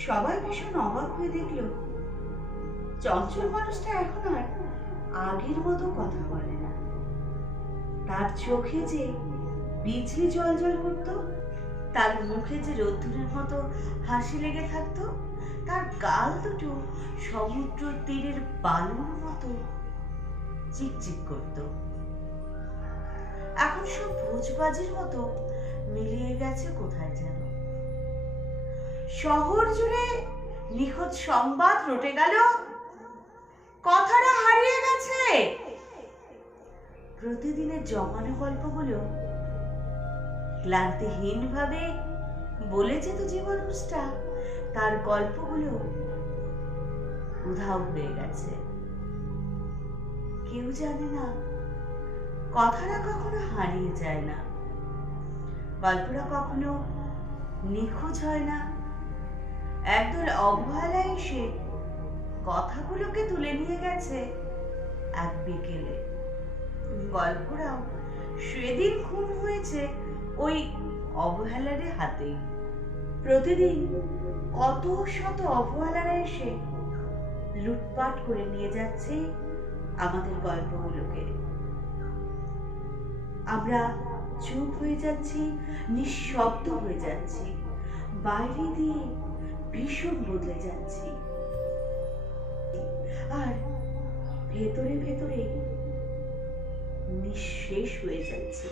সবাই ভীষণ অবাক হয়ে দেখল, চঞ্চল মানুষটা এখন আর আগের মতো কথা বলে না। তার চোখে যে বিজলি জল জল করতো, তার মুখে যে রোদ্দুরের মতো হাসি লেগে থাকতো, তার গাল দুটো সমুদ্র তীরের বালুর মতো চিকচিক করত। এখন সব ভোজবাজির মতো মিলিয়ে গেছে কোথায় যেন। শহর জুড়ে নিখোঁজ সংবাদ রটে গেল। কথাটা হারিয়ে গেছে। প্রতিদিনের জমানো গল্পগুলো ক্লান্তিহীন ভাবে বলে যেত জীবনুষ্টা তার গল্পগুলো উধাও হয়ে গেছে। কেউ জানে না, কথাটা কখনো হারিয়ে যায় না। গল্পটা কখনো নিখোঁজ হয় না। একদল অবহেলা এসে কথাগুলোকে তুলে নিয়ে গেছে এক বিকেলে। গল্পটাও সেদিন খুন হয়েছে ওই অবহেলারে হাতেই। প্রতিদিন কত শত অবহেলারা এসে লুটপাট করে নিয়ে যাচ্ছে আমাদের গল্পগুলোকে। আমরা চুপ হয়ে যাচ্ছি, নিঃশব্দ হয়ে যাচ্ছি। বাইরে দিয়ে ভীষণ বদলে যাচ্ছি। আর ভেতরে ভেতরে নিঃশেষ হয়ে যাচ্ছে।